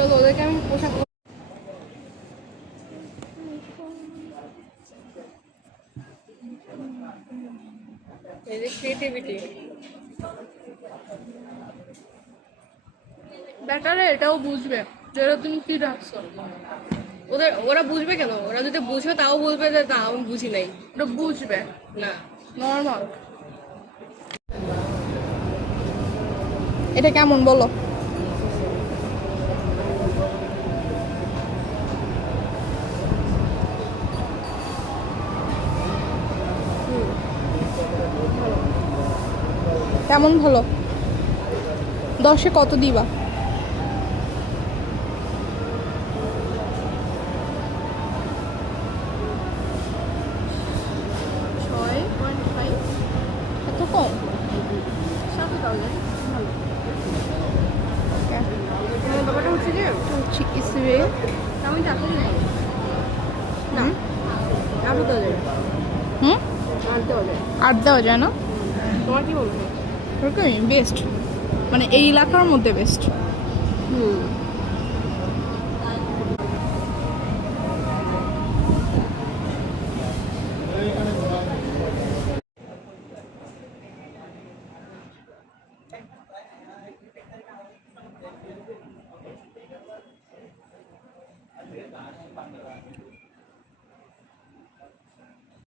চলো ওদেরকে আমি পোশাক এই যে ক্রিয়েটিভিটি ব্যাটারে এটাও বুঝবে যে তুমি কি রাখছো ওরা বুঝবে কেন ওরা যদি বুঝবে তাও বলবে যে না আমি বুঝি নাই ওরা বুঝবে না নর্মাল এটা কেমন বলো কেমন ভালো 10-এ কত দিবা এত কম ব্যাপারটা হচ্ছে যে ইসরে আমি চাকরি না আরো দেওয়া যায় আর দেওয়া যায় না তোমার কি বলবো বেস্ট মানে এই এলাকার মধ্যে বেস্ট